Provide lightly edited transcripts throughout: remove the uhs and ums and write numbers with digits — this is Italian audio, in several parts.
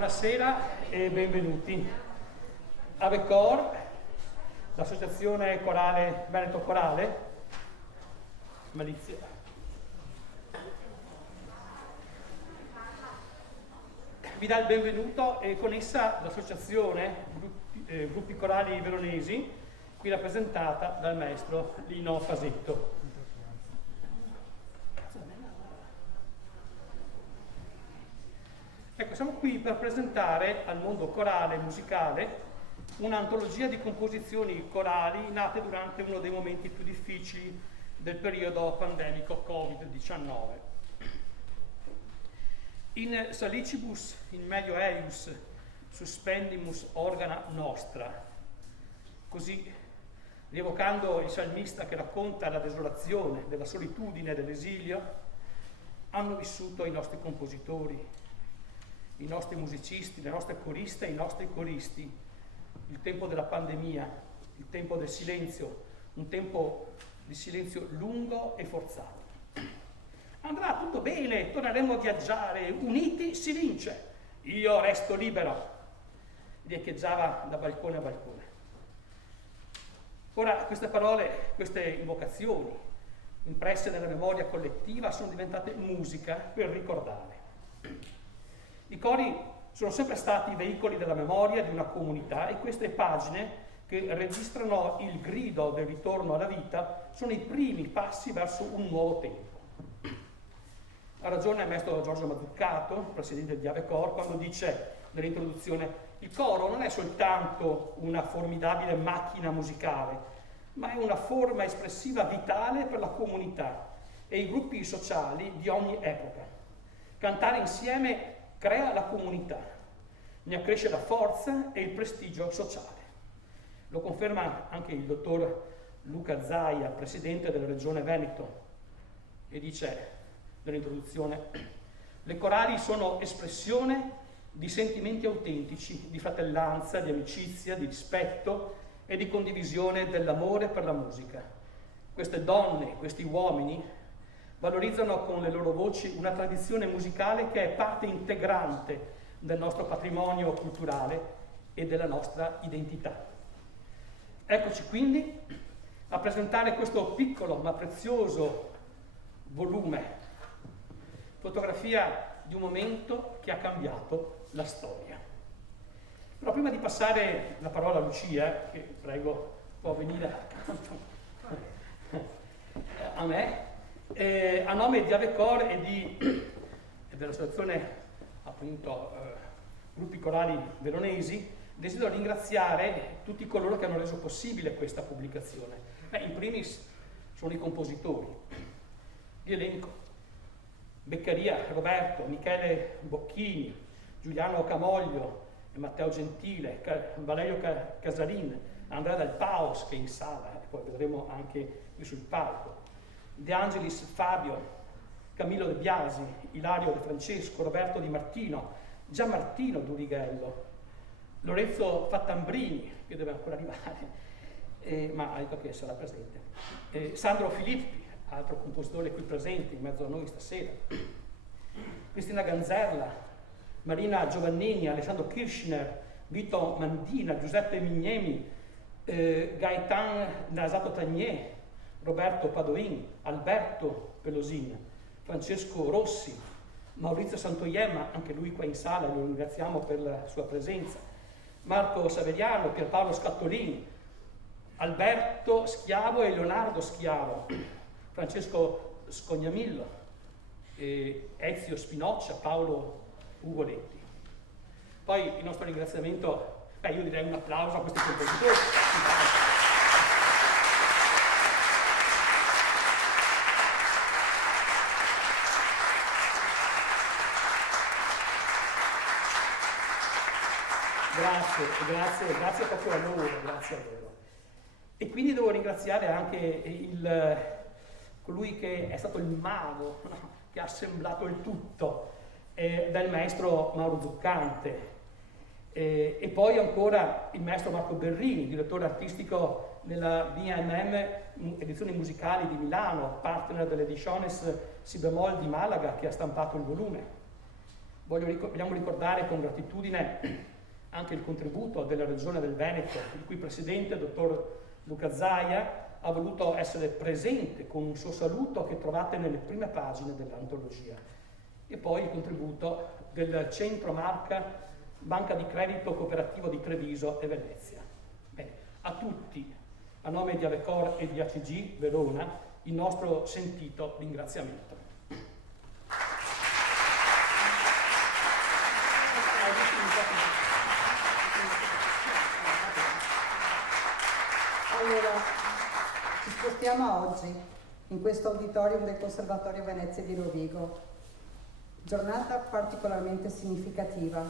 buonasera e benvenuti. Avecor, l'associazione corale Veneto Corale, Malizia. Vi dà il benvenuto e con essa l'associazione Gruppi Corali Veronesi, qui rappresentata dal maestro Lino Fasetto. Ecco, siamo qui per presentare al mondo corale e musicale un'antologia di composizioni corali nate durante uno dei momenti più difficili del periodo pandemico Covid-19. In salicibus in medio eius suspendimus organa nostra, così rievocando il salmista che racconta la desolazione, della solitudine, dell'esilio, hanno vissuto i nostri compositori, i nostri musicisti, le nostre coriste e i nostri coristi, il tempo della pandemia, il tempo del silenzio, un tempo di silenzio lungo e forzato. Andrà tutto bene, torneremo a viaggiare, uniti si vince, io resto libero, riecheggiava da balcone a balcone. Ora queste parole, queste invocazioni, impresse nella memoria collettiva, sono diventate musica per ricordare. I cori sono sempre stati veicoli della memoria di una comunità e queste pagine che registrano il grido del ritorno alla vita sono i primi passi verso un nuovo tempo. Ha ragione il maestro Giorgio Mazzuccato, presidente di Avecor, quando dice nell'introduzione: il coro non è soltanto una formidabile macchina musicale, ma è una forma espressiva vitale per la comunità e i gruppi sociali di ogni epoca. Cantare insieme crea la comunità, ne accresce la forza e il prestigio sociale. Lo conferma anche il dottor Luca Zaia, presidente della Regione Veneto, e dice nell'introduzione: le corali sono espressione di sentimenti autentici, di fratellanza, di amicizia, di rispetto e di condivisione dell'amore per la musica. Queste donne, questi uomini valorizzano con le loro voci una tradizione musicale che è parte integrante del nostro patrimonio culturale e della nostra identità. Eccoci quindi a presentare questo piccolo ma prezioso volume, fotografia di un momento che ha cambiato la storia. Però prima di passare la parola a Lucia, che prego può venire accanto a me, a nome di Avecor e dell'associazione appunto Gruppi Corali Veronesi, desidero ringraziare tutti coloro che hanno reso possibile questa pubblicazione. In primis sono i compositori, di elenco: Beccaria Roberto, Michele Bocchini, Giuliano Camoglio, Matteo Gentile, Valerio Casarin, Andrea Del Paos che è in sala e poi vedremo anche qui sul palco, De Angelis Fabio, Camillo De Biasi, Ilario De Francesco, Roberto Di Martino, Gianmartino Durighello, Lorenzo Fattambrini, che deve ancora arrivare, ma ha detto che sarà presente, Sandro Filippi, altro compositore qui presente in mezzo a noi stasera, Cristina Ganzerla, Marina Giovannini, Alessandro Kirchner, Vito Mandina, Giuseppe Mignemi, Gaetan Nasato Tagnier, Roberto Padoin, Alberto Pelosin, Francesco Rossi, Maurizio Santoiemma, anche lui qua in sala, lo ringraziamo per la sua presenza, Marco Saveriano, Pierpaolo Scattolin, Alberto Schiavo e Leonardo Schiavo, Francesco Scognamillo, Ezio Spinoccia, Paolo Ugoletti. Poi il nostro ringraziamento, io direi un applauso a questi compositori. Grazie proprio a loro, grazie a loro. E quindi devo ringraziare anche colui che è stato il mago, no? Che ha assemblato il tutto, del maestro Mauro Zuccante, e poi ancora il maestro Marco Berrini, direttore artistico nella BMM Edizioni Musicali di Milano, partner dell'Ediciones Si Bemol di Malaga, che ha stampato il volume. Vogliamo ricordare con gratitudine anche il contributo della Regione del Veneto, il cui presidente, dottor Luca Zaia, ha voluto essere presente con un suo saluto che trovate nelle prime pagine dell'antologia. E poi il contributo del Centro Marca, Banca di Credito Cooperativo di Treviso e Venezia. Bene, a tutti, a nome di Avecor e di ACG Verona, il nostro sentito ringraziamento. Allora, ci spostiamo a oggi, in questo auditorium del Conservatorio Venezia di Rovigo. Giornata particolarmente significativa,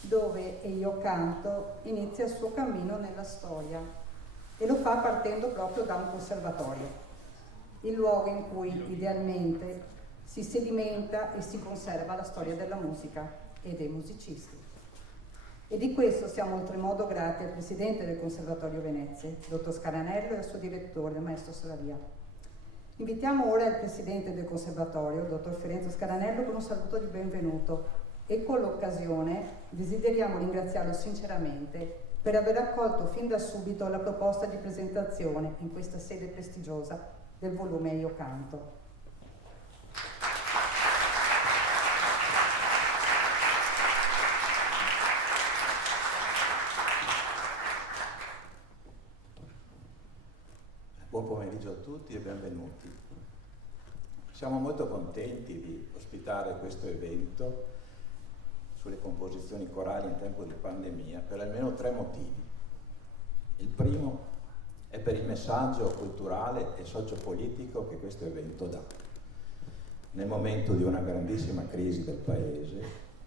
dove E io canto inizia il suo cammino nella storia e lo fa partendo proprio da un conservatorio, il luogo in cui idealmente si sedimenta e si conserva la storia della musica e dei musicisti. E di questo siamo oltremodo grati al Presidente del Conservatorio Venezia, dottor Scaranello, e al suo direttore, il maestro Salavia. Invitiamo ora il Presidente del Conservatorio, dottor Fiorenzo Scaranello, con un saluto di benvenuto e con l'occasione desideriamo ringraziarlo sinceramente per aver accolto fin da subito la proposta di presentazione in questa sede prestigiosa del volume Io Canto. Buon pomeriggio a tutti e benvenuti. Siamo molto contenti di ospitare questo evento sulle composizioni corali in tempo di pandemia per almeno 3 motivi. Il primo è per il messaggio culturale e sociopolitico che questo evento dà. Nel momento di una grandissima crisi del Paese,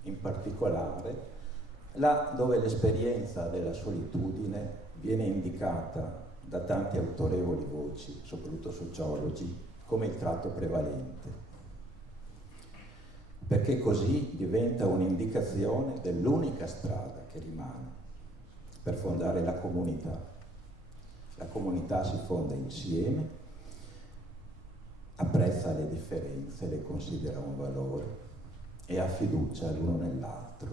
in particolare là dove l'esperienza della solitudine viene indicata da tante autorevoli voci, soprattutto sociologi, come il tratto prevalente, perché così diventa un'indicazione dell'unica strada che rimane per fondare la comunità. La comunità si fonda insieme, apprezza le differenze, le considera un valore e ha fiducia l'uno nell'altro,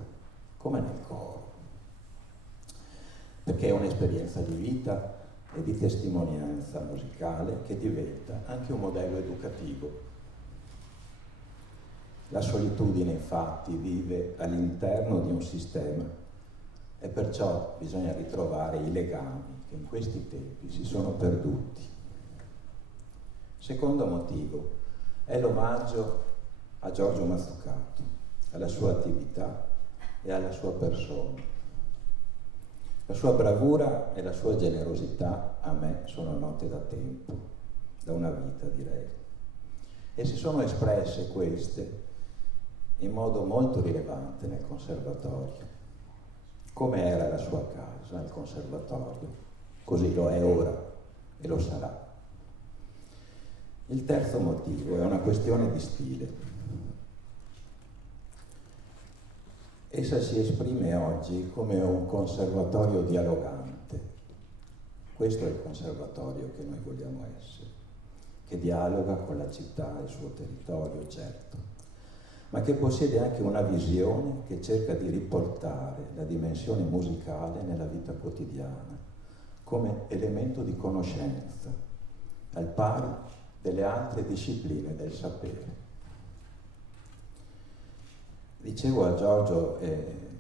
come nel coro, perché è un'esperienza di vita e di testimonianza musicale che diventa anche un modello educativo. La solitudine infatti vive all'interno di un sistema e perciò bisogna ritrovare i legami che in questi tempi si sono perduti. Secondo motivo è l'omaggio a Giorgio Mazzucato, alla sua attività e alla sua persona. La sua bravura e la sua generosità a me sono note da tempo, da una vita direi. E si sono espresse queste in modo molto rilevante nel conservatorio. Come era la sua casa, il conservatorio, così lo è ora e lo sarà. Il terzo motivo è una questione di stile. Essa si esprime oggi come un conservatorio dialogante. Questo è il conservatorio che noi vogliamo essere, che dialoga con la città e il suo territorio, certo, ma che possiede anche una visione che cerca di riportare la dimensione musicale nella vita quotidiana, come elemento di conoscenza, al pari delle altre discipline del sapere. Dicevo a Giorgio,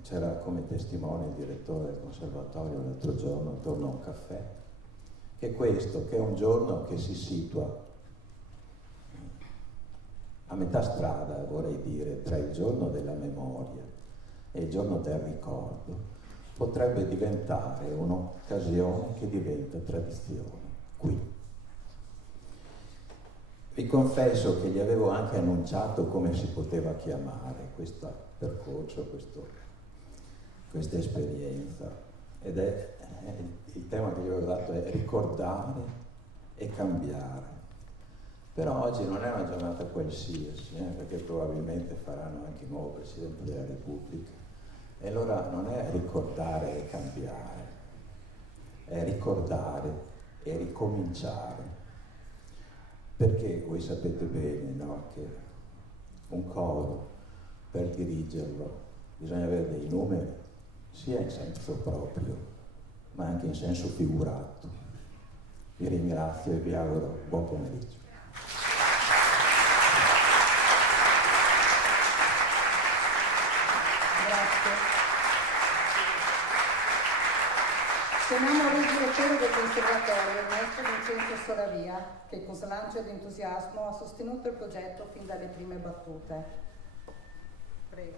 c'era come testimone il direttore del conservatorio l'altro giorno, attorno a un caffè, che questo, che è un giorno che si situa a metà strada, vorrei dire, tra il giorno della memoria e il giorno del ricordo, potrebbe diventare un'occasione che diventa tradizione, qui. Vi confesso che gli avevo anche annunciato come si poteva chiamare questo percorso, questa esperienza, ed è il tema che gli avevo dato è ricordare e cambiare. Però oggi non è una giornata qualsiasi, perché probabilmente faranno anche il nuovo Presidente della Repubblica, e allora non è ricordare e cambiare, è ricordare e ricominciare. Perché voi sapete bene, no, che un coro per dirigerlo bisogna avere dei numeri, sia in senso proprio, ma anche in senso figurato. Vi ringrazio e vi auguro buon pomeriggio. Chiamiamo ora il direttore del conservatorio, il maestro Vincenzo Soravia, che con slancio ed entusiasmo ha sostenuto il progetto fin dalle prime battute. Prego.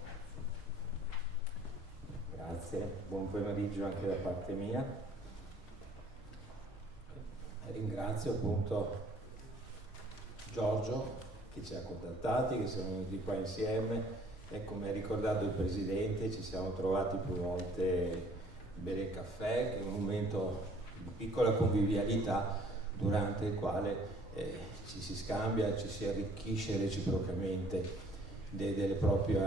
Grazie, buon pomeriggio anche da parte mia. Ringrazio appunto Giorgio che ci ha contattati, che siamo venuti qua insieme e come ha ricordato il Presidente ci siamo trovati più volte a bere il caffè, che è un momento di piccola convivialità durante il quale ci si scambia, ci si arricchisce reciprocamente delle proprie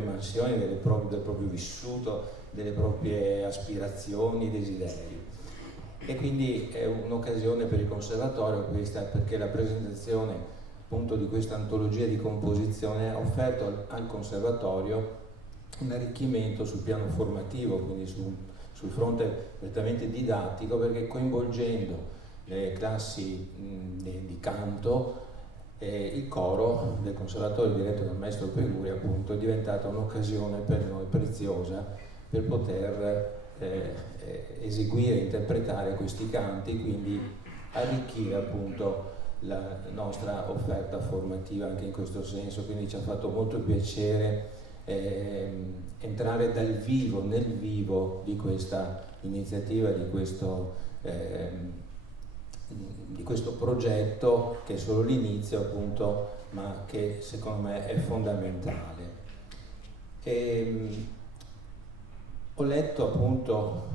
mansioni, del proprio vissuto, delle proprie aspirazioni, desideri. E quindi è un'occasione per il Conservatorio questa, perché la presentazione appunto di questa antologia di composizione ha offerto al Conservatorio un arricchimento sul piano formativo, quindi sul fronte prettamente didattico, perché coinvolgendo le classi di canto, il coro del Conservatorio diretto dal maestro Peguri appunto è diventata un'occasione per noi preziosa per poter eseguire e interpretare questi canti, quindi arricchire appunto la nostra offerta formativa anche in questo senso. Quindi ci ha fatto molto piacere entrare dal vivo, nel vivo di questa iniziativa, di questo progetto che è solo l'inizio appunto, ma che secondo me è fondamentale. Ho letto appunto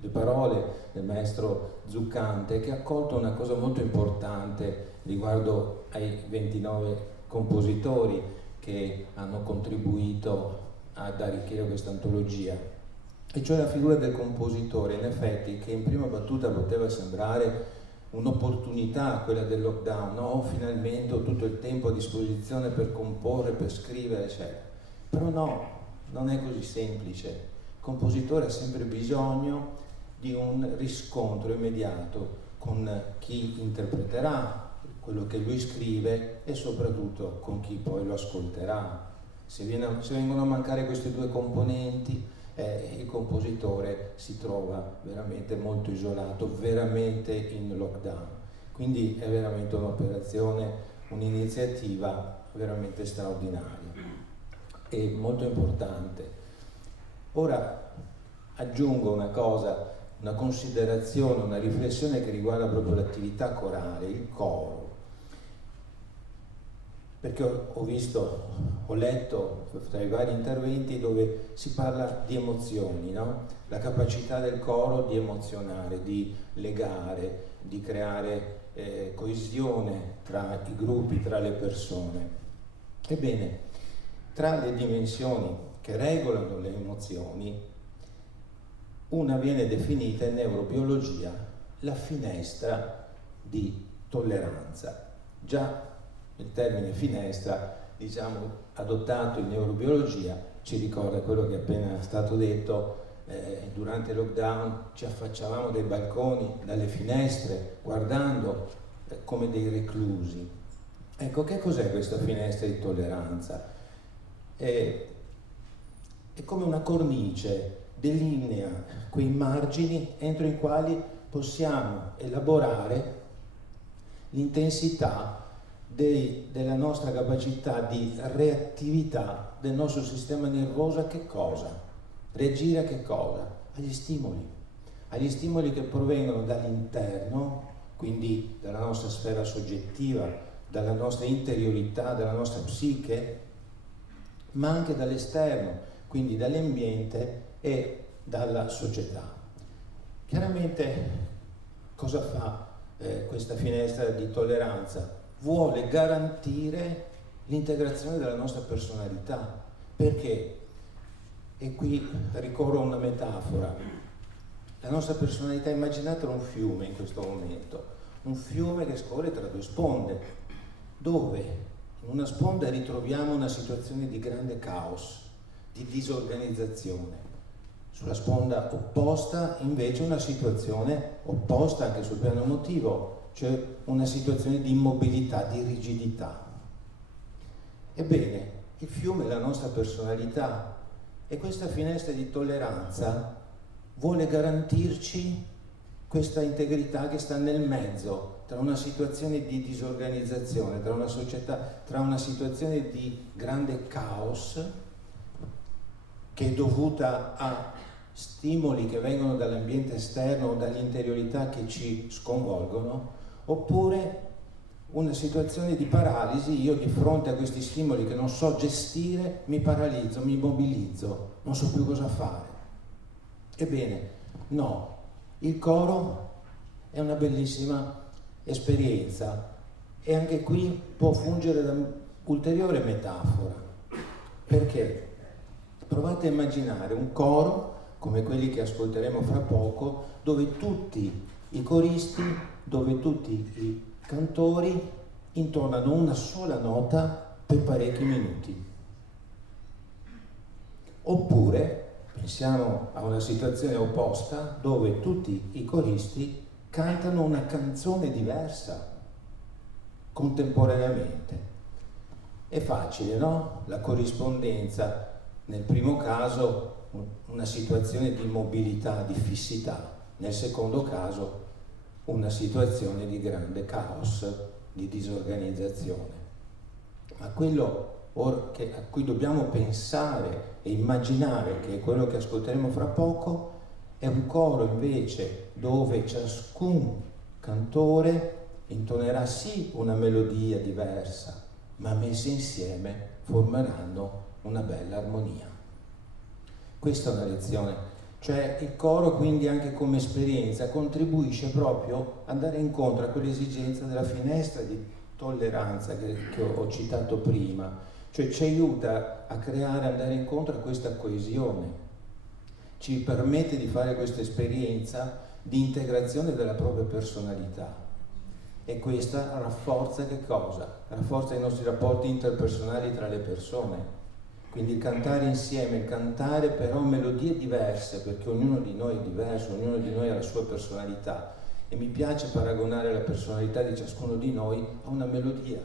le parole del maestro Zuccante, che ha colto una cosa molto importante riguardo ai 29 compositori che hanno contribuito ad arricchire questa antologia, e cioè la figura del compositore, in effetti, che in prima battuta poteva sembrare un'opportunità, quella del lockdown, no? Ho finalmente ho tutto il tempo a disposizione per comporre, per scrivere, eccetera. Però no, non è così semplice. Il compositore ha sempre bisogno di un riscontro immediato con chi interpreterà quello che lui scrive e soprattutto con chi poi lo ascolterà. Se vengono a mancare queste due componenti, il compositore si trova veramente molto isolato, veramente in lockdown. Quindi è veramente un'operazione, un'iniziativa veramente straordinaria e molto importante. Ora aggiungo una cosa, una considerazione, una riflessione che riguarda proprio l'attività corale, il coro. Perché ho letto tra i vari interventi dove si parla di emozioni, no? La capacità del coro di emozionare, di legare, di creare coesione tra i gruppi, tra le persone. Ebbene, tra le dimensioni che regolano le emozioni, una viene definita in neurobiologia la finestra di tolleranza. Già il termine finestra, diciamo, adottato in neurobiologia, ci ricorda quello che è appena stato detto. Durante il lockdown ci affacciavamo dai balconi, dalle finestre, guardando come dei reclusi. Ecco, che cos'è questa finestra di tolleranza? È come una cornice, delinea quei margini entro i quali possiamo elaborare l'intensità della nostra capacità di reattività del nostro sistema nervoso. A che cosa? Reagire a che cosa? Agli stimoli che provengono dall'interno, quindi dalla nostra sfera soggettiva, dalla nostra interiorità, dalla nostra psiche, ma anche dall'esterno, quindi dall'ambiente e dalla società. Chiaramente cosa fa questa finestra di tolleranza? Vuole garantire l'integrazione della nostra personalità. Perché? E qui ricorro a una metafora. La nostra personalità, immaginatela un fiume in questo momento, un fiume che scorre tra due sponde, dove In una sponda ritroviamo una situazione di grande caos, di disorganizzazione. Sulla sponda opposta invece una situazione opposta anche sul piano emotivo, cioè una situazione di immobilità, di rigidità. Ebbene, il fiume è la nostra personalità e questa finestra di tolleranza vuole garantirci questa integrità che sta nel mezzo tra una situazione di disorganizzazione, tra una società, tra una situazione di grande caos che è dovuta a stimoli che vengono dall'ambiente esterno o dall'interiorità che ci sconvolgono, oppure una situazione di paralisi. Io di fronte a questi stimoli che non so gestire mi paralizzo, mi immobilizzo, non so più cosa fare. Ebbene, no, il coro è una bellissima esperienza e anche qui può fungere da ulteriore metafora. Perché? Provate a immaginare un coro come quelli che ascolteremo fra poco, dove tutti i coristi, dove tutti i cantori intonano una sola nota per parecchi minuti. Oppure pensiamo a una situazione opposta dove tutti i coristi cantano una canzone diversa contemporaneamente. È facile, no? La corrispondenza. Nel primo caso una situazione di immobilità, di fissità, nel secondo caso una situazione di grande caos, di disorganizzazione. Ma quello a cui dobbiamo pensare e immaginare, che è quello che ascolteremo fra poco, è un coro invece dove ciascun cantore intonerà sì una melodia diversa, ma messe insieme formeranno una bella armonia. Questa è una lezione, cioè il coro quindi anche come esperienza contribuisce proprio ad andare incontro a quell'esigenza della finestra di tolleranza che ho citato prima, cioè ci aiuta a creare, andare incontro a questa coesione, ci permette di fare questa esperienza di integrazione della propria personalità e questa rafforza che cosa? Rafforza i nostri rapporti interpersonali tra le persone. Quindi il cantare insieme, il cantare però melodie diverse, perché ognuno di noi è diverso, ognuno di noi ha la sua personalità e mi piace paragonare la personalità di ciascuno di noi a una melodia.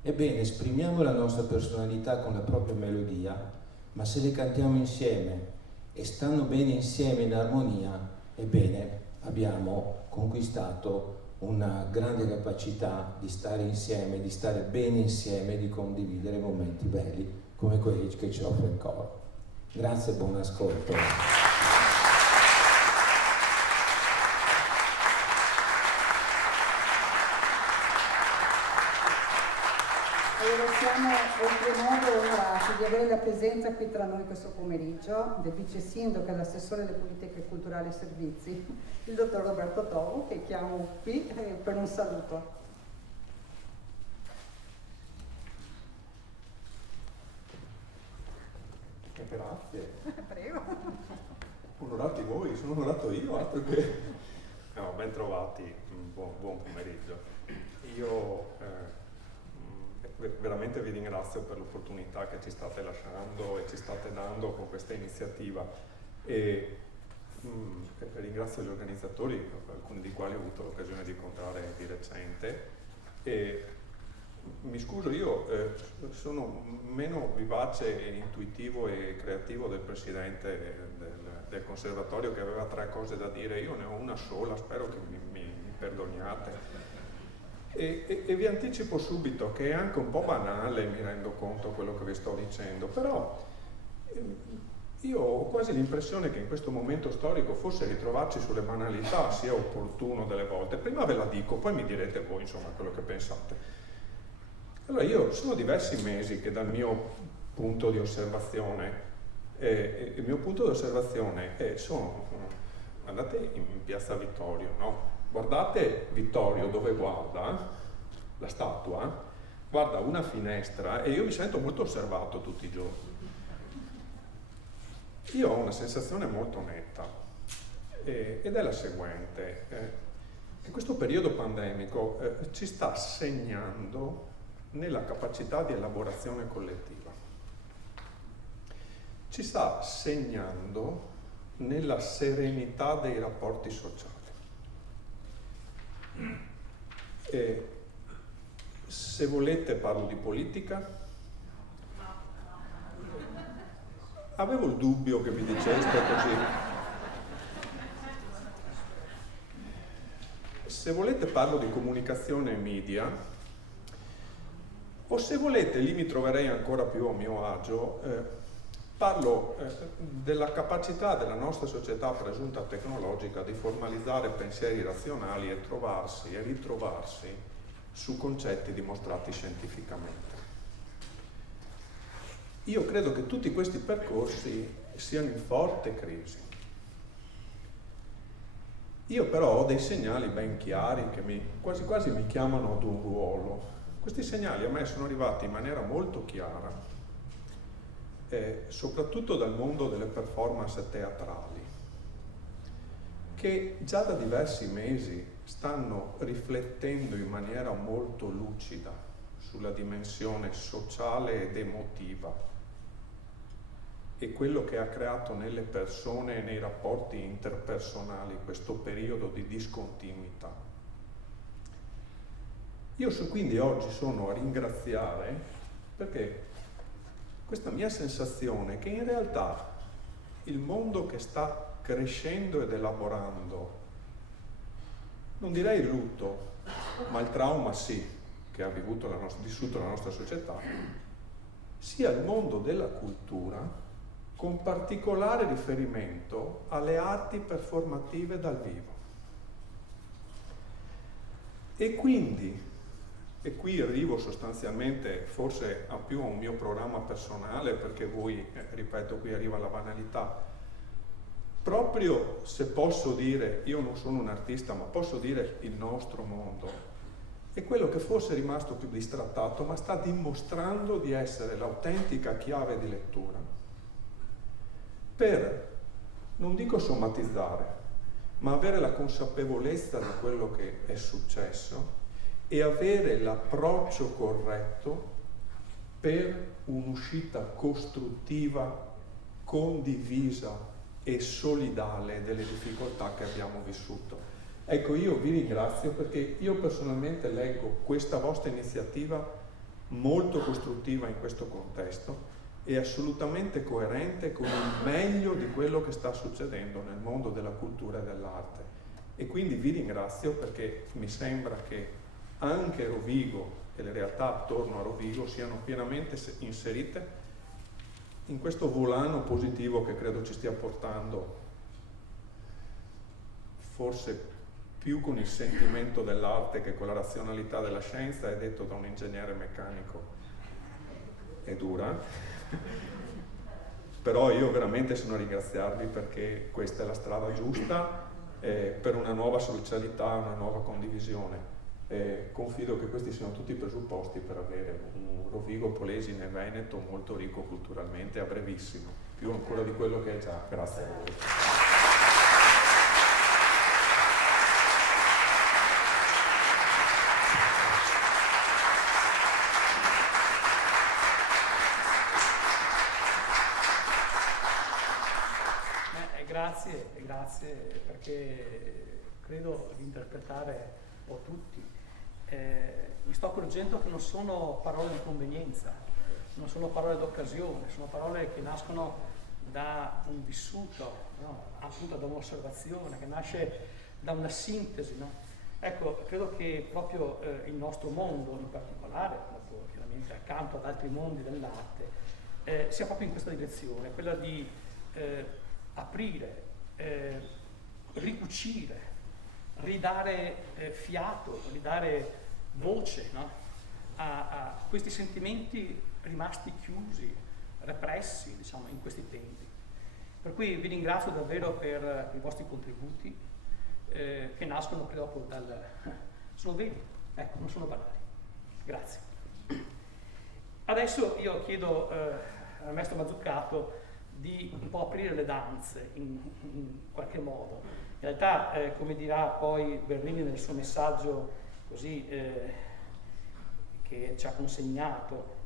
Ebbene, esprimiamo la nostra personalità con la propria melodia, ma se le cantiamo insieme e stanno bene insieme in armonia, ebbene abbiamo conquistato una grande capacità di stare insieme, di stare bene insieme, di condividere momenti belli come quelli che ci offre il coro. Grazie e buon ascolto. Allora siamo oltremodo onorati di avere la presenza qui tra noi questo pomeriggio del vice sindaco e l'assessore alle politiche culturali e servizi, il dottor Roberto Tovo, che chiamo qui per un saluto. Grazie. Prego. Onorati voi, sono onorato io, altro che... No, ben trovati, buon pomeriggio. Io veramente vi ringrazio per l'opportunità che ci state lasciando e ci state dando con questa iniziativa e ringrazio gli organizzatori, alcuni dei quali ho avuto l'occasione di incontrare di recente e mi scuso, io sono meno vivace e intuitivo e creativo del presidente del conservatorio, che aveva 3 cose da dire, io ne ho una sola, spero che mi perdoniate. E vi anticipo subito che è anche un po' banale, mi rendo conto quello che vi sto dicendo, però io ho quasi l'impressione che in questo momento storico forse ritrovarci sulle banalità sia opportuno delle volte. Prima ve la dico, poi mi direte voi insomma quello che pensate. Allora io sono diversi mesi che dal mio punto di osservazione, il mio punto di osservazione è, andate in piazza Vittorio, no? Guardate Vittorio dove guarda, la statua, guarda una finestra e io mi sento molto osservato tutti i giorni. Io ho una sensazione molto netta ed è la seguente, che questo periodo pandemico ci sta segnando nella capacità di elaborazione collettiva, ci sta segnando nella serenità dei rapporti sociali. E se volete parlo di politica. Avevo il dubbio che vi diceste così. Se volete parlo di comunicazione e media, o se volete, lì mi troverei ancora più a mio agio, parlo della capacità della nostra società presunta tecnologica di formalizzare pensieri razionali e trovarsi e ritrovarsi su concetti dimostrati scientificamente. Io credo che tutti questi percorsi siano in forte crisi. Io però ho dei segnali ben chiari che quasi quasi mi chiamano ad un ruolo. Questi segnali a me sono arrivati in maniera molto chiara, soprattutto dal mondo delle performance teatrali, che già da diversi mesi stanno riflettendo in maniera molto lucida sulla dimensione sociale ed emotiva e quello che ha creato nelle persone e nei rapporti interpersonali questo periodo di discontinuità. Io quindi oggi sono a ringraziare perché questa mia sensazione che in realtà il mondo che sta crescendo ed elaborando, non direi il lutto, ma il trauma sì, che ha vissuto la nostra società, sia il mondo della cultura, con particolare riferimento alle arti performative dal vivo. E quindi, e qui arrivo sostanzialmente forse più a un mio programma personale, perché voi, ripeto, qui arriva la banalità, proprio se posso dire, io non sono un artista, ma posso dire il nostro mondo, è quello che forse è rimasto più distrattato, ma sta dimostrando di essere l'autentica chiave di lettura per, non dico somatizzare, ma avere la consapevolezza di quello che è successo e avere l'approccio corretto per un'uscita costruttiva, condivisa e solidale delle difficoltà che abbiamo vissuto. Ecco, io vi ringrazio perché io personalmente leggo questa vostra iniziativa molto costruttiva in questo contesto e assolutamente coerente con il meglio di quello che sta succedendo nel mondo della cultura e dell'arte. E quindi vi ringrazio perché mi sembra che anche Rovigo e le realtà attorno a Rovigo siano pienamente inserite in questo volano positivo che credo ci stia portando, forse più con il sentimento dell'arte che con la razionalità della scienza, è detto da un ingegnere meccanico. È dura. Però io veramente sono a ringraziarvi perché questa è la strada giusta per una nuova socialità, una nuova condivisione. Confido che questi siano tutti i presupposti per avere un Rovigo Polesine Veneto molto ricco culturalmente a brevissimo, più ancora di quello che è già. Grazie a voi. Grazie perché credo di interpretare un po' tutti. Mi sto accorgendo che non sono parole di convenienza, non sono parole d'occasione, sono parole che nascono da un vissuto, no? Appunto da un'osservazione, che nasce da una sintesi. No? Ecco, credo che proprio il nostro mondo in particolare, chiaramente accanto ad altri mondi dell'arte, sia proprio in questa direzione, quella di aprire, ricucire, ridare fiato, ridare voce, no? a questi sentimenti rimasti chiusi, repressi, diciamo, in questi tempi. Per cui vi ringrazio davvero per i vostri contributi che nascono, credo, sono veri, ecco, non sono banali. Grazie. Adesso io chiedo al maestro Mazzucato di un po' aprire le danze in qualche modo. In realtà, come dirà poi Bernini nel suo messaggio così che che ci ha consegnato,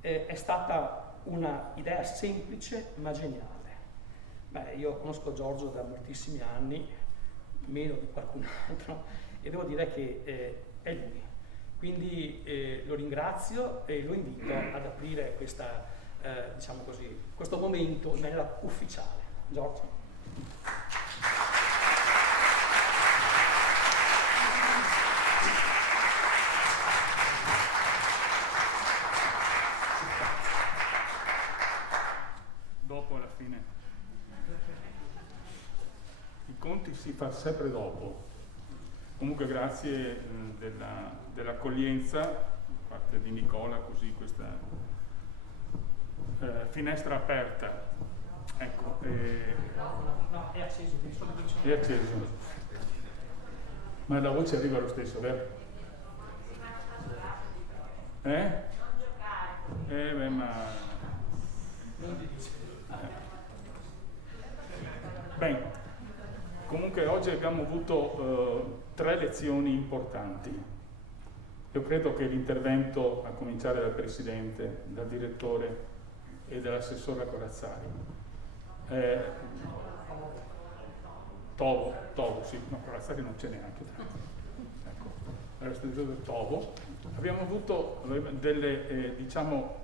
è stata una idea semplice ma geniale. Io conosco Giorgio da moltissimi anni, meno di qualcun altro, e devo dire che è lui. Quindi lo ringrazio e lo invito ad aprire questa, diciamo così, questo momento in maniera ufficiale. Giorgio. Dopo, alla fine, i conti si fa sempre dopo. Comunque grazie dell'accoglienza da parte di Nicola, così questa finestra aperta. Ecco, No, è acceso, è acceso. Ma la voce arriva lo stesso, vero? Beh, ma... Bene, comunque oggi abbiamo avuto 3 lezioni importanti. Io credo che l'intervento, a cominciare dal Presidente, dal Direttore e dall'Assessore Corazzari, Tovo, sì, no, Corazzari non c'è neanche. Ecco, l'assessore Tovo. Abbiamo avuto delle, diciamo,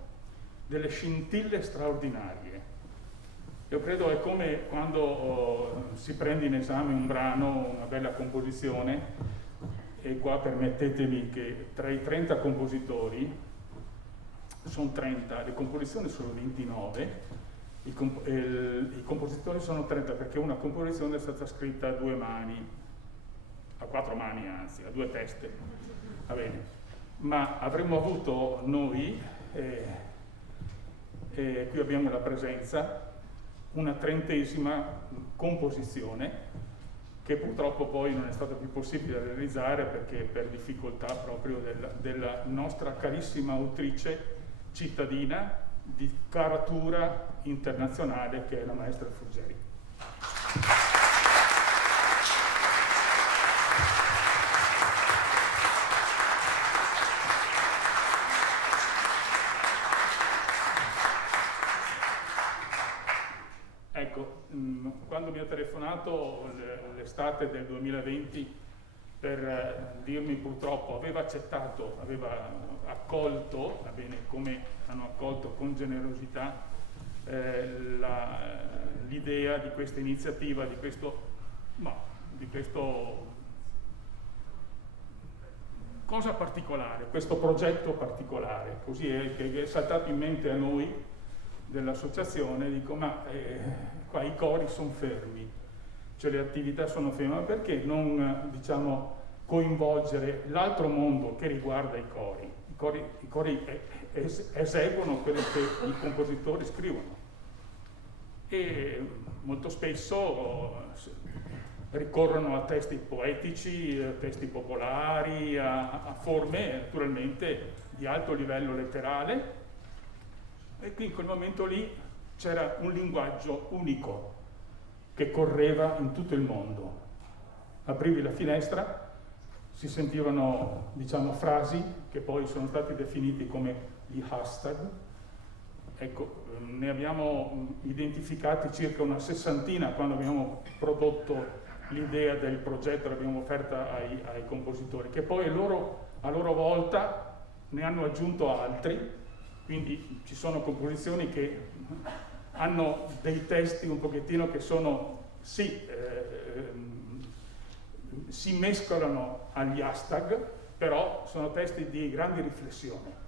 delle scintille straordinarie. Io credo è come quando si prende in esame un brano, una bella composizione, e qua permettetemi che tra i 30 compositori, sono 30, le composizioni sono 29, i compositori sono 30 perché una composizione è stata scritta a 2 mani, a 4 mani anzi, a 2 teste, va bene. Ma avremmo avuto noi, qui abbiamo la presenza, una 30ª composizione che purtroppo poi non è stata più possibile realizzare perché per difficoltà proprio della nostra carissima autrice cittadina di caratura internazionale che è la maestra Fruggeri. Ecco, quando mi ha telefonato l'estate del 2020 per dirmi purtroppo aveva accettato, aveva accolto, va bene, come hanno accolto con generosità l'idea di questa iniziativa, di questo cosa particolare, questo progetto particolare, così che è saltato in mente a noi dell'associazione, dico ma qua i cori sono fermi, cioè le attività sono ferme, ma perché non diciamo coinvolgere l'altro mondo che riguarda i cori? I cori eseguono quello che i compositori scrivono e molto spesso ricorrono a testi poetici, a testi popolari, a forme naturalmente di alto livello letterale, e qui in quel momento lì c'era un linguaggio unico che correva in tutto il mondo. Aprivi la finestra, si sentivano, diciamo, frasi che poi sono stati definiti come gli hashtag. Ecco, ne abbiamo identificati circa una 60 quando abbiamo prodotto l'idea del progetto, l'abbiamo offerta ai compositori, che poi a loro volta ne hanno aggiunto altri, quindi ci sono composizioni che hanno dei testi un pochettino che sono, sì, si mescolano agli hashtag, però sono testi di grande riflessione.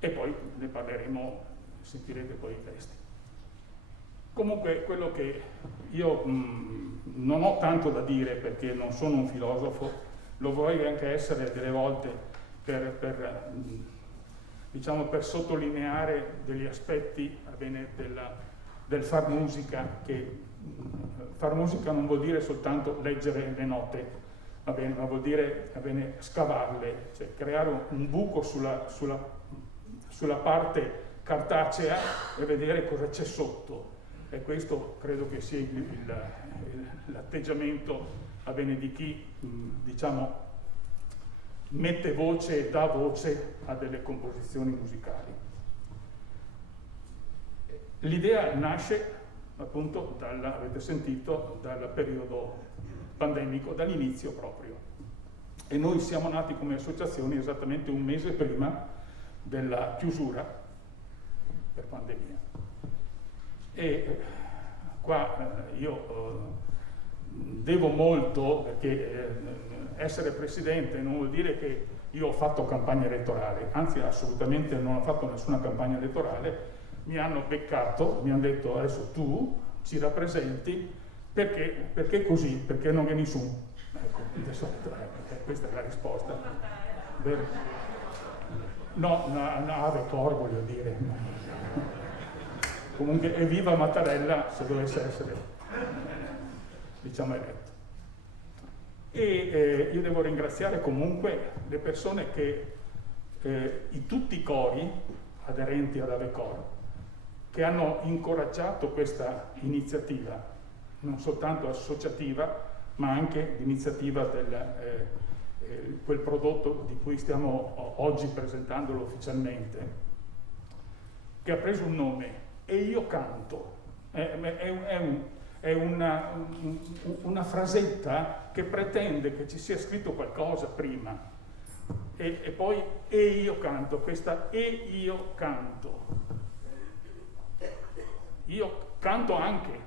E poi ne parleremo, sentirete poi i testi. Comunque quello che io non ho tanto da dire perché non sono un filosofo, lo vorrei anche essere delle volte per sottolineare degli aspetti, va bene, del far musica, che far musica non vuol dire soltanto leggere le note, va bene, ma vuol dire, va bene, scavarle, cioè creare un buco sulla parte cartacea e vedere cosa c'è sotto. E questo credo che sia l'atteggiamento, va bene, di chi, diciamo, mette voce e dà voce a delle composizioni musicali. L'idea nasce appunto avete sentito, dal periodo pandemico, dall'inizio proprio. E noi siamo nati come associazione esattamente un mese prima della chiusura per pandemia. E qua io devo molto, perché essere presidente non vuol dire che io ho fatto campagna elettorale, anzi assolutamente non ho fatto nessuna campagna elettorale. Mi hanno beccato, mi hanno detto adesso tu ci rappresenti perché così, perché non vieni su. Ecco, adesso, questa è la risposta. No, ave cor, voglio dire. Comunque evviva Mattarella se dovesse essere, diciamo, eletto. E io devo ringraziare comunque le persone che, tutti i cori aderenti ad Avecor, che hanno incoraggiato questa iniziativa, non soltanto associativa, ma anche l'iniziativa del quel prodotto di cui stiamo oggi presentandolo ufficialmente, che ha preso un nome, E io canto. È una frasetta che pretende che ci sia scritto qualcosa prima, e poi E io canto, questa E io canto. Io canto anche.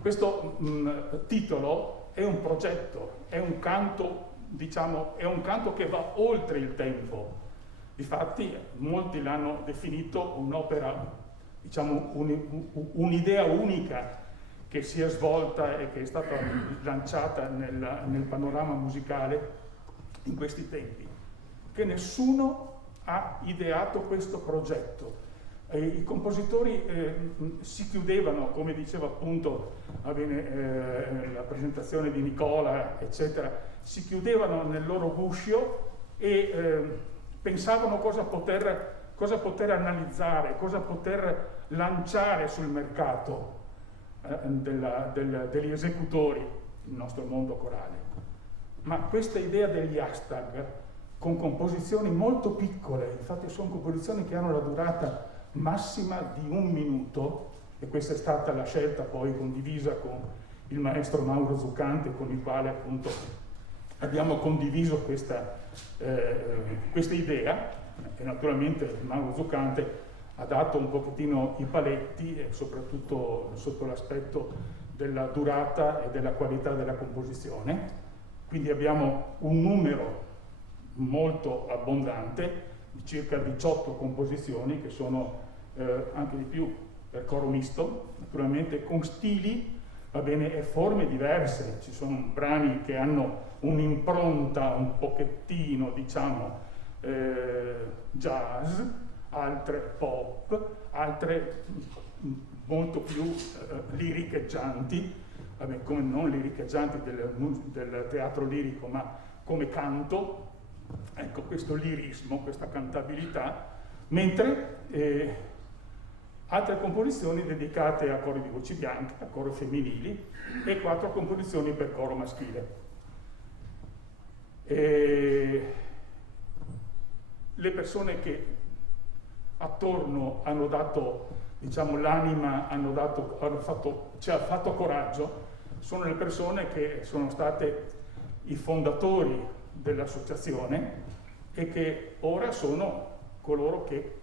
Questo titolo è un progetto, è un canto, diciamo, è un canto che va oltre il tempo. Difatti molti l'hanno definito un'opera, diciamo, un'idea unica che si è svolta e che è stata lanciata nel panorama musicale in questi tempi, che nessuno ha ideato questo progetto. I compositori si chiudevano, come diceva appunto la presentazione di Nicola, eccetera, si chiudevano nel loro guscio e pensavano cosa poter analizzare, cosa poter lanciare sul mercato degli esecutori, il nostro mondo corale. Ma questa idea degli hashtag, con composizioni molto piccole, infatti sono composizioni che hanno la durata massima di 1 minuto, e questa è stata la scelta poi condivisa con il maestro Mauro Zuccante, con il quale appunto abbiamo condiviso questa idea, e naturalmente Mauro Zuccante ha dato un pochettino i paletti, e soprattutto sotto l'aspetto della durata e della qualità della composizione. Quindi abbiamo un numero molto abbondante di circa 18 composizioni, che sono anche di più per coro misto, naturalmente con stili, va bene, e forme diverse. Ci sono brani che hanno un'impronta un pochettino, diciamo, jazz, altre pop, altre molto più liricheggianti, vabbè, come non liricheggianti del teatro lirico, ma come canto. Ecco, questo lirismo, questa cantabilità, mentre altre composizioni dedicate a cori di voci bianche, a coro femminili, e 4 composizioni per coro maschile. Le persone che attorno hanno dato, diciamo, l'anima, ci ha fatto coraggio, sono le persone che sono state i fondatori dell'associazione e che ora sono coloro che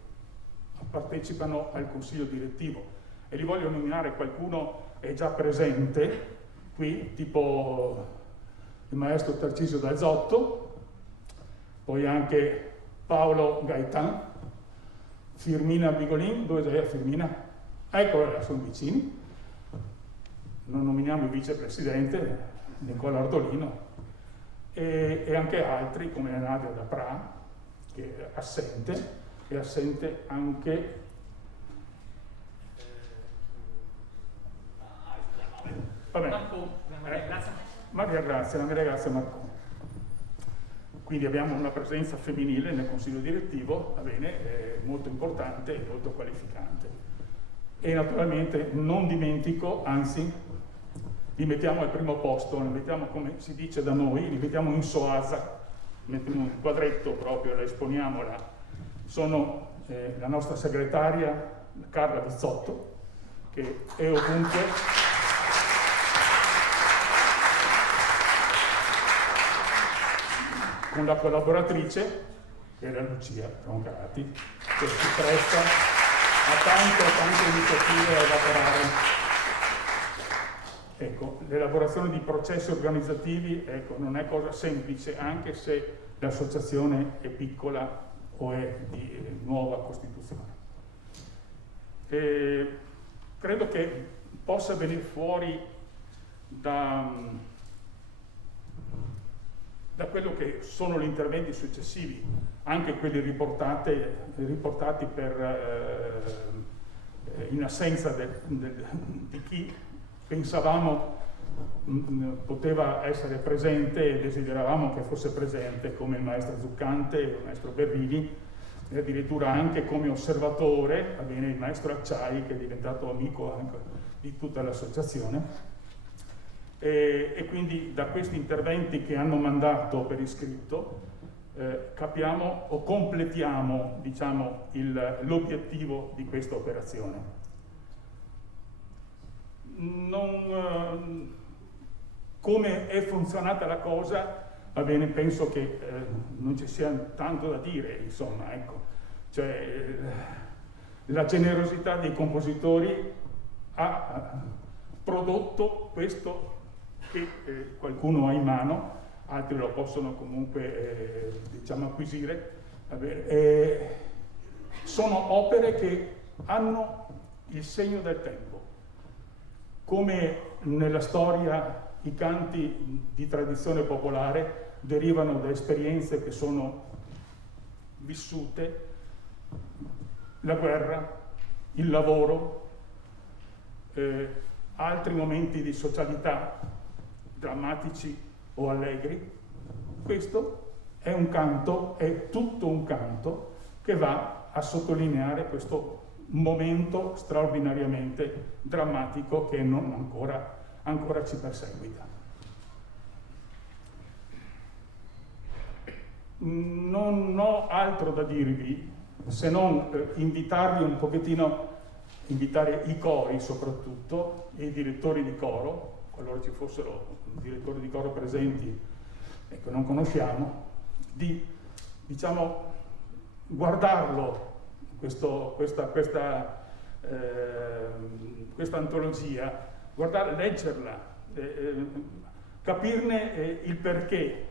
partecipano al consiglio direttivo, e li voglio nominare. Qualcuno è già presente qui, tipo il maestro Tarcisio D'Alzotto, poi anche Paolo Gaetan, Firmina Bigolin. Dove è Firmina? Eccola, sono vicini. Non nominiamo il vicepresidente Nicola Ardolino, e anche altri come Nadia Dapra, che è assente. È assente anche Maria Grazia Marconi. Quindi abbiamo una presenza femminile nel consiglio direttivo, va bene, molto importante e molto qualificante. E naturalmente non dimentico, anzi li mettiamo al primo posto, li mettiamo, come si dice da noi, li mettiamo in soasa, mettiamo un quadretto proprio, la esponiamola, sono la nostra segretaria Carla Bizzotto, che è ovunque, con la collaboratrice, che era Lucia Roncati, che si presta a tante iniziative a elaborare. Ecco, l'elaborazione di processi organizzativi, ecco, non è cosa semplice, anche se l'associazione è piccola o è di nuova costituzione. Credo che possa venire fuori da quello che sono gli interventi successivi, anche quelli riportati in assenza di chi pensavamo poteva essere presente e desideravamo che fosse presente, come il maestro Zuccante, il maestro Berrini, e addirittura anche come osservatore, va bene, il maestro Acciai, che è diventato amico anche di tutta l'associazione. E quindi da questi interventi che hanno mandato per iscritto capiamo o completiamo, diciamo, l'obiettivo di questa operazione. Come è funzionata la cosa, va bene, penso che non ci sia tanto da dire, insomma, ecco. Cioè, la generosità dei compositori ha prodotto questo che qualcuno ha in mano, altri lo possono comunque diciamo acquisire. Sono opere che hanno il segno del tempo. Come nella storia i canti di tradizione popolare derivano da esperienze che sono vissute, la guerra, il lavoro, altri momenti di socialità drammatici o allegri, questo è un canto, è tutto un canto che va a sottolineare questo momento straordinariamente drammatico che ancora ci perseguita. Non ho altro da dirvi se non invitarvi un pochettino, invitare i cori soprattutto, e i direttori di coro, qualora ci fossero direttori di coro presenti, ecco, non conosciamo, di, diciamo, guardarlo, questa antologia, leggerla, capirne il perché,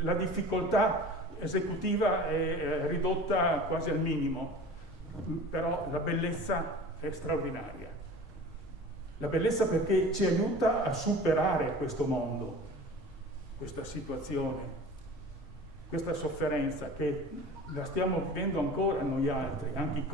la difficoltà esecutiva è ridotta quasi al minimo, però la bellezza è straordinaria. La bellezza perché ci aiuta a superare questo mondo, questa situazione, questa sofferenza che la stiamo vivendo ancora noi altri, anche i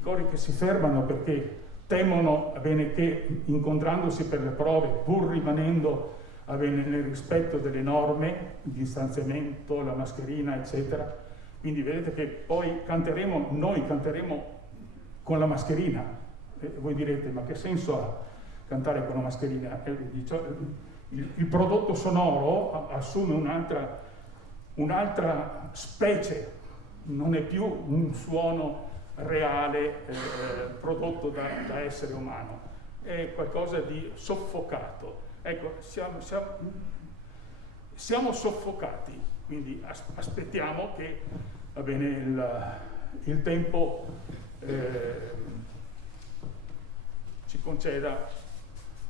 cori che si fermano perché temono, bene, che incontrandosi per le prove, pur rimanendo nel rispetto delle norme, il distanziamento, la mascherina, eccetera. Quindi vedete che poi noi canteremo con la mascherina. Voi direte, ma che senso ha cantare con la mascherina? Il prodotto sonoro assume un'altra specie, non è più un suono reale prodotto da essere umano, è qualcosa di soffocato. Ecco, siamo soffocati, quindi aspettiamo che il tempo ci conceda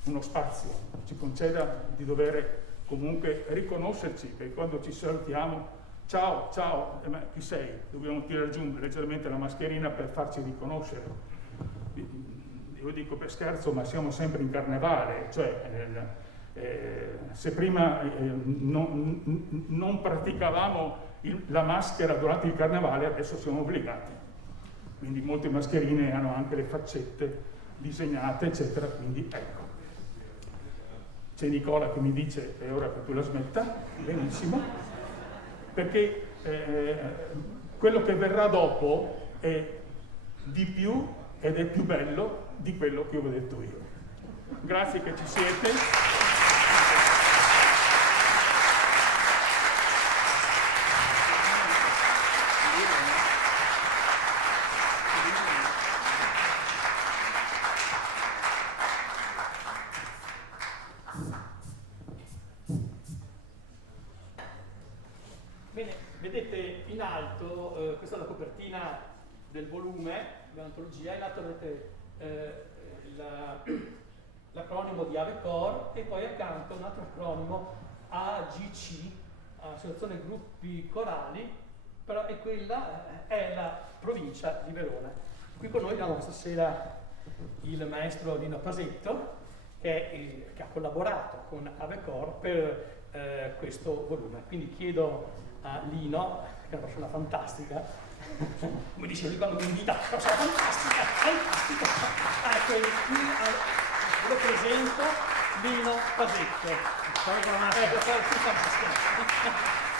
uno spazio, ci conceda di dover comunque riconoscerci, perché quando ci salutiamo, ciao, ma chi sei? Dobbiamo tirare giù leggermente la mascherina per farci riconoscere. Io dico per scherzo, ma siamo sempre in carnevale, cioè se prima non praticavamo la maschera durante il carnevale, adesso siamo obbligati. Quindi molte mascherine hanno anche le faccette disegnate, eccetera, quindi ecco. C'è Nicola che mi dice è ora che tu la smetta, benissimo, perché quello che verrà dopo è di più ed è più bello di quello che ho detto io. Grazie che ci siete. vedete in alto, questa è la copertina del volume dell'antologia, in alto vedete l'acronimo di AVECOR e poi accanto un altro acronimo AGC, Associazione Gruppi Corali, però è la provincia di Verona. Qui con noi abbiamo questa sera il maestro Lino Pasetto, che ha collaborato con AVECOR per questo volume. Quindi chiedo a Lino, che è una persona fantastica, come dice lui quando mi invita, una persona fantastica, fantastica. Ecco, lo presento, Lino Pasetto. Ecco,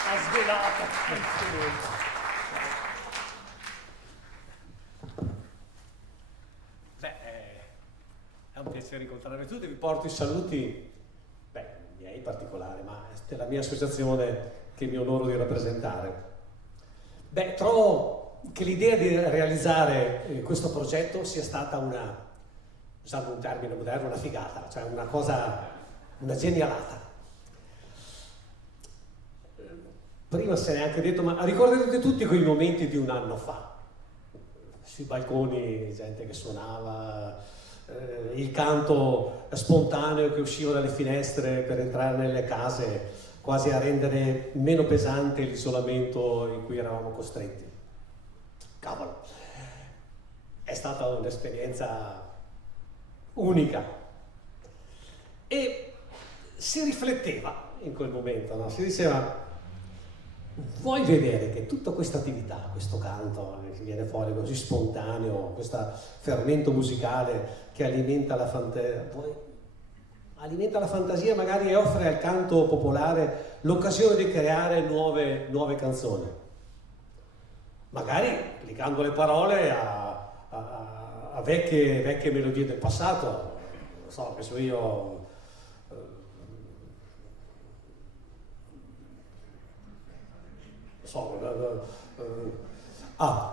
ha svelato anche lui. È un piacere incontrarvi tutti, vi porto i saluti, miei in particolare, ma della mia associazione che mi onoro di rappresentare. Trovo che l'idea di realizzare questo progetto sia stata usando un termine moderno, una figata, cioè una genialata. Prima se ne è anche detto, ma ricordate tutti quei momenti di un anno fa, sui balconi gente che suonava, il canto spontaneo che usciva dalle finestre per entrare nelle case, quasi a rendere meno pesante l'isolamento in cui eravamo costretti. Cavolo, è stata un'esperienza unica e si rifletteva in quel momento, no? Si diceva: vuoi vedere che tutta questa attività, questo canto che viene fuori così spontaneo, questo fermento musicale che alimenta la fantasia magari, e offre al canto popolare l'occasione di creare nuove canzoni, magari applicando le parole a vecchie melodie del passato. Non so, che so io,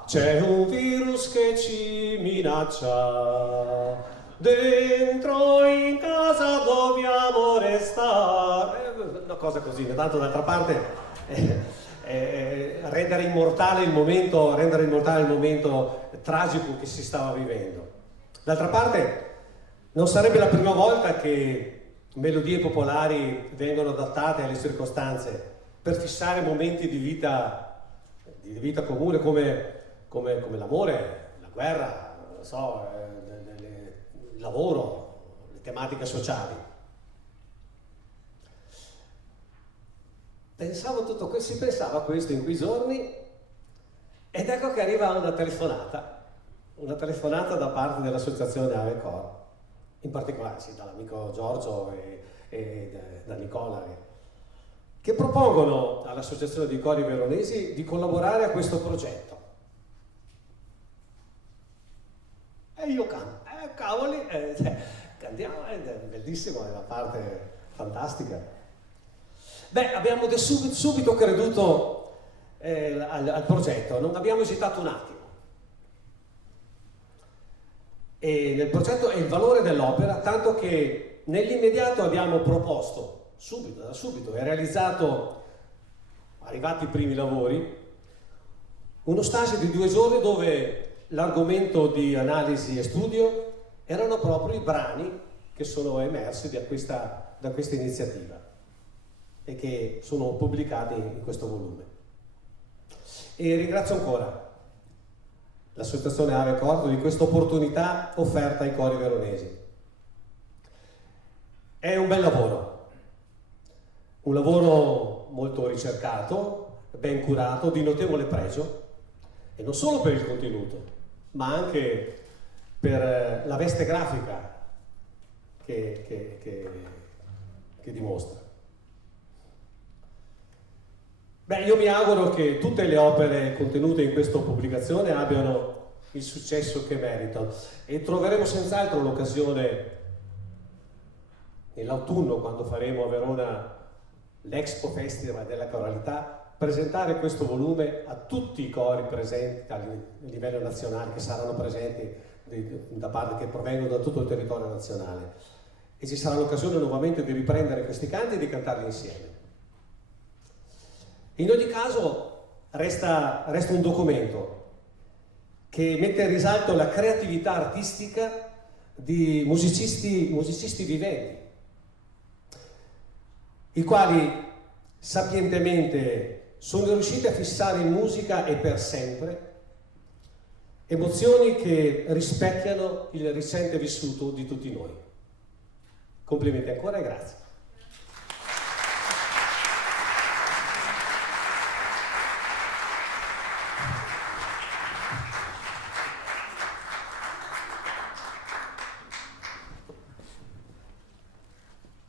c'è un virus che ci minaccia, dentro in casa dobbiamo restare, una cosa così. Tanto d'altra parte rendere immortale il momento tragico che si stava vivendo. D'altra parte non sarebbe la prima volta che melodie popolari vengono adattate alle circostanze per fissare momenti di vita comune come l'amore, la guerra, non so, il lavoro, le tematiche sociali. Si pensava a questo in quei giorni, ed ecco che arriva una telefonata da parte dell'associazione AVECOR, in particolare dall'amico Giorgio e da Nicola, che propongono all'Associazione dei Cori Veronesi di collaborare a questo progetto. E io canto, cavoli, cantiamo, è bellissimo, è una parte fantastica. Abbiamo subito creduto al progetto, non abbiamo esitato un attimo. E nel progetto è il valore dell'opera, tanto che nell'immediato abbiamo proposto da subito e realizzato, arrivati i primi lavori, uno stage di 2 giorni dove l'argomento di analisi e studio erano proprio i brani che sono emersi da questa iniziativa e che sono pubblicati in questo volume. E ringrazio ancora l'associazione AVECOR di questa opportunità offerta ai cori veronesi. È un bel lavoro. Un lavoro molto ricercato, ben curato, di notevole pregio, e non solo per il contenuto, ma anche per la veste grafica che dimostra. Io mi auguro che tutte le opere contenute in questa pubblicazione abbiano il successo che meritano, e troveremo senz'altro l'occasione nell'autunno, quando faremo a Verona l'Expo Festival della Coralità, presentare questo volume a tutti i cori presenti a livello nazionale, che saranno presenti che provengono da tutto il territorio nazionale, e ci sarà l'occasione nuovamente di riprendere questi canti e di cantarli insieme. In ogni caso resta un documento che mette in risalto la creatività artistica di musicisti viventi, i quali sapientemente sono riusciti a fissare in musica e per sempre emozioni che rispecchiano il recente vissuto di tutti noi. Complimenti ancora e grazie.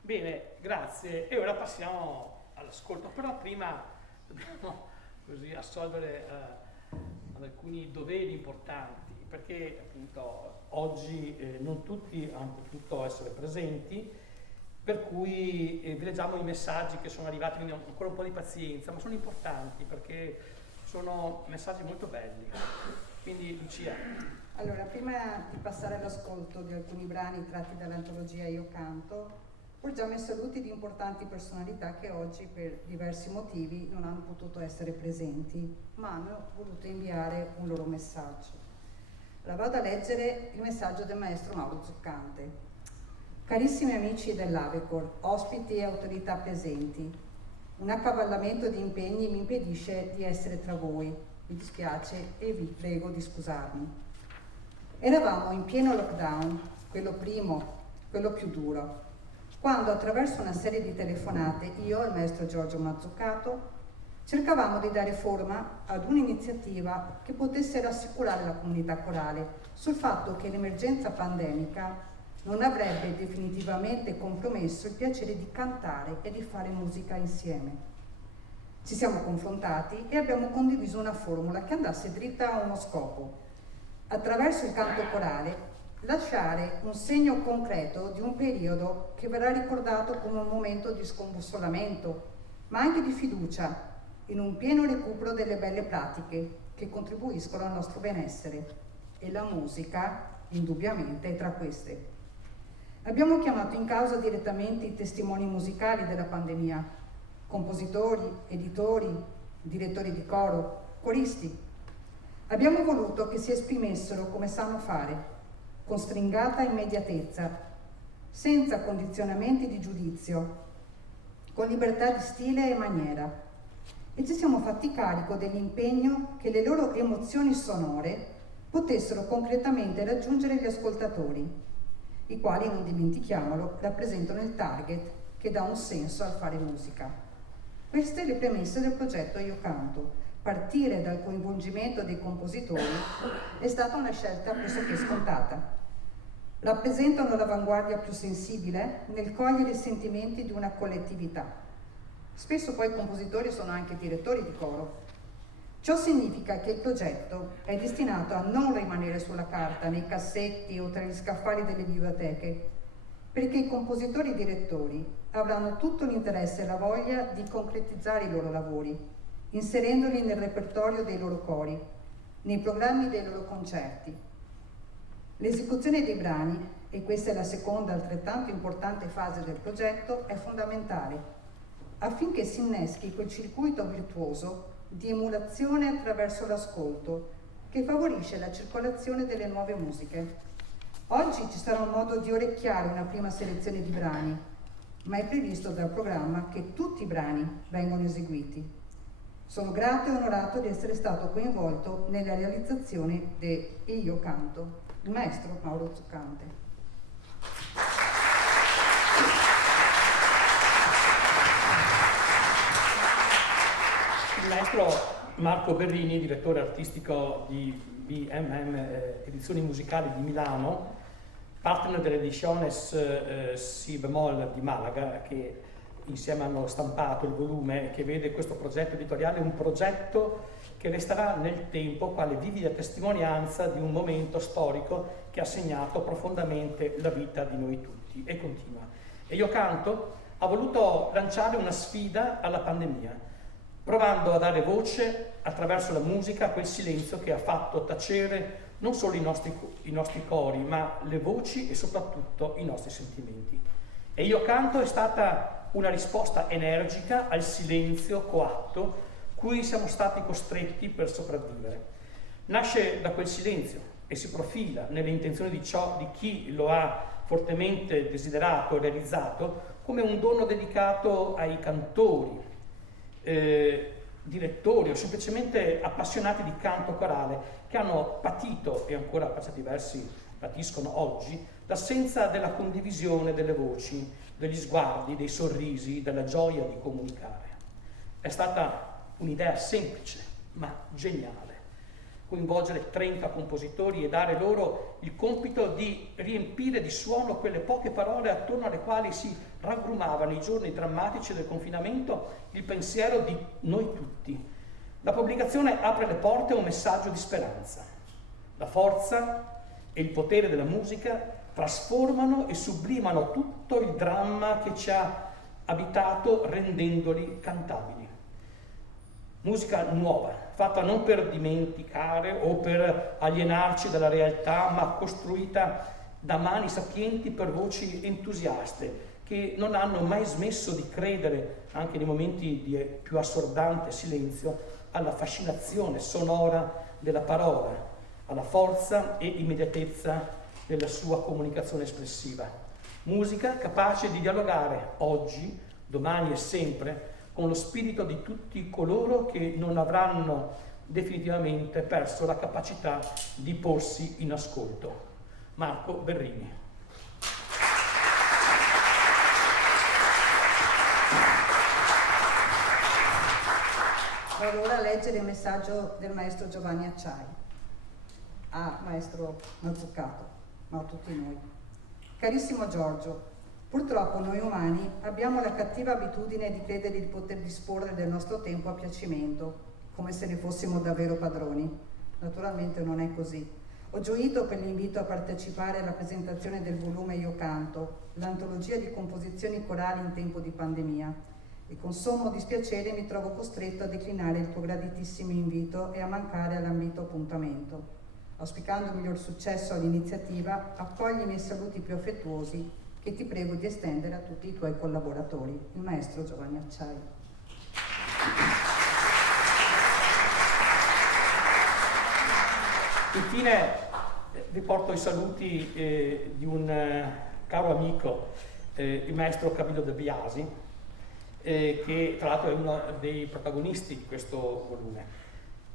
Bene, grazie. E ora passiamo all'ascolto, però prima dobbiamo così assolvere ad alcuni doveri importanti, perché appunto oggi non tutti hanno potuto essere presenti, per cui vi leggiamo i messaggi che sono arrivati, quindi ancora un po' di pazienza, ma sono importanti perché sono messaggi molto belli. Quindi Lucia. Allora, prima di passare all'ascolto di alcuni brani tratti dall'antologia Io Canto, porgiamo i saluti di importanti personalità che oggi per diversi motivi non hanno potuto essere presenti, ma hanno voluto inviare un loro messaggio. Allora, vado a leggere il messaggio del maestro Mauro Zuccante. Carissimi amici dell'Avecor, ospiti e autorità presenti, un accavallamento di impegni mi impedisce di essere tra voi, mi dispiace e vi prego di scusarmi. Eravamo in pieno lockdown, quello primo, quello più duro, quando attraverso una serie di telefonate io e il maestro Giorgio Mazzucato cercavamo di dare forma ad un'iniziativa che potesse rassicurare la comunità corale sul fatto che l'emergenza pandemica non avrebbe definitivamente compromesso il piacere di cantare e di fare musica insieme. Ci siamo confrontati e abbiamo condiviso una formula che andasse dritta a uno scopo: attraverso il canto corale lasciare un segno concreto di un periodo che verrà ricordato come un momento di scombussolamento, ma anche di fiducia in un pieno recupero delle belle pratiche che contribuiscono al nostro benessere, e la musica indubbiamente è tra queste. Abbiamo chiamato in causa direttamente i testimoni musicali della pandemia, compositori, editori, direttori di coro, coristi. Abbiamo voluto che si esprimessero come sanno fare, con stringata immediatezza, senza condizionamenti di giudizio, con libertà di stile e maniera, e ci siamo fatti carico dell'impegno che le loro emozioni sonore potessero concretamente raggiungere gli ascoltatori, i quali, non dimentichiamolo, rappresentano il target che dà un senso al fare musica. Queste le premesse del progetto Io Canto. Partire dal coinvolgimento dei compositori è stata una scelta pressoché scontata. Rappresentano l'avanguardia più sensibile nel cogliere i sentimenti di una collettività. Spesso poi i compositori sono anche direttori di coro. Ciò significa che il progetto è destinato a non rimanere sulla carta, nei cassetti o tra gli scaffali delle biblioteche, perché i compositori direttori avranno tutto l'interesse e la voglia di concretizzare i loro lavori, inserendoli nel repertorio dei loro cori, nei programmi dei loro concerti. L'esecuzione dei brani, e questa è la seconda altrettanto importante fase del progetto, è fondamentale, affinché si inneschi quel circuito virtuoso di emulazione attraverso l'ascolto che favorisce la circolazione delle nuove musiche. Oggi ci sarà un modo di orecchiare una prima selezione di brani, ma è previsto dal programma che tutti i brani vengano eseguiti. Sono grato e onorato di essere stato coinvolto nella realizzazione di Io Canto, il maestro Mauro Zuccante. Il maestro Marco Berrini, direttore artistico di BMM Edizioni Musicali di Milano, partner delle Ediciones Si Bemol di Malaga, che insieme hanno stampato il volume che vede questo progetto editoriale, un progetto che resterà nel tempo quale vivida testimonianza di un momento storico che ha segnato profondamente la vita di noi tutti, e continua. E Io Canto ha voluto lanciare una sfida alla pandemia, provando a dare voce attraverso la musica a quel silenzio che ha fatto tacere non solo i nostri cori, ma le voci e soprattutto i nostri sentimenti. E Io Canto è stata una risposta energica al silenzio coatto cui siamo stati costretti per sopravvivere. Nasce da quel silenzio e si profila nelle intenzioni di chi lo ha fortemente desiderato e realizzato come un dono dedicato ai cantori, direttori o semplicemente appassionati di canto corale che hanno patito, e ancora per certi versi patiscono oggi, l'assenza della condivisione delle voci, degli sguardi, dei sorrisi, della gioia di comunicare. È stata un'idea semplice ma geniale, coinvolgere 30 compositori e dare loro il compito di riempire di suono quelle poche parole attorno alle quali si raggrumava nei giorni drammatici del confinamento il pensiero di noi tutti. La pubblicazione apre le porte a un messaggio di speranza. La forza e il potere della musica trasformano e sublimano tutto il dramma che ci ha abitato, rendendoli cantabili. Musica nuova, fatta non per dimenticare o per alienarci dalla realtà, ma costruita da mani sapienti per voci entusiaste che non hanno mai smesso di credere, anche nei momenti di più assordante silenzio, alla fascinazione sonora della parola, alla forza e immediatezza della sua comunicazione espressiva. Musica capace di dialogare oggi, domani e sempre con lo spirito di tutti coloro che non avranno definitivamente perso la capacità di porsi in ascolto. Marco Berrini. Vado ora a leggere il messaggio del maestro Giovanni Acciai a maestro Mazzucato, ma a tutti noi. Carissimo Giorgio, purtroppo noi umani abbiamo la cattiva abitudine di credere di poter disporre del nostro tempo a piacimento, come se ne fossimo davvero padroni. Naturalmente non è così. Ho gioito per l'invito a partecipare alla presentazione del volume Io Canto, l'antologia di composizioni corali in tempo di pandemia, e con sommo dispiacere mi trovo costretto a declinare il tuo graditissimo invito e a mancare all'ambito appuntamento. Auspicando miglior successo all'iniziativa, accogli i miei saluti più affettuosi che ti prego di estendere a tutti i tuoi collaboratori. Il maestro Giovanni Acciai. Infine vi porto i saluti di un caro amico, il maestro Camillo De Biasi, che tra l'altro è uno dei protagonisti di questo volume.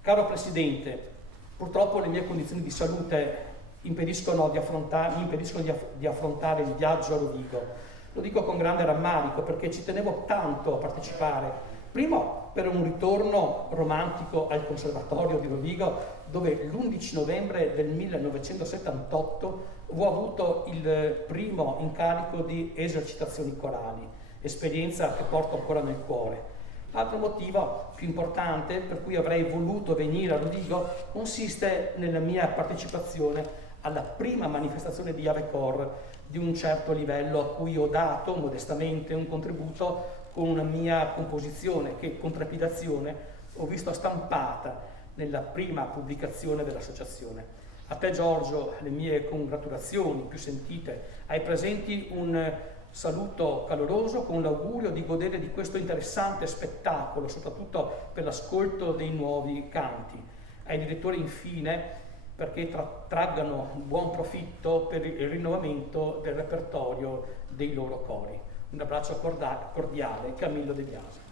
Caro Presidente, purtroppo le mie condizioni di salute mi impediscono di affrontare il viaggio a Rovigo. Lo dico con grande rammarico perché ci tenevo tanto a partecipare, primo per un ritorno romantico al Conservatorio di Rovigo, dove l'11 novembre del 1978 ho avuto il primo incarico di esercitazioni corali, esperienza che porto ancora nel cuore. L'altro motivo più importante per cui avrei voluto venire a Rovigo consiste nella mia partecipazione alla prima manifestazione di Ave Cor di un certo livello a cui ho dato modestamente un contributo con una mia composizione che con trepidazione ho visto stampata nella prima pubblicazione dell'associazione. A te Giorgio le mie congratulazioni più sentite, ai presenti un saluto caloroso con l'augurio di godere di questo interessante spettacolo, soprattutto per l'ascolto dei nuovi canti. Ai direttori infine perché traggano un buon profitto per il rinnovamento del repertorio dei loro cori. Un abbraccio cordiale, Camillo De Biasi.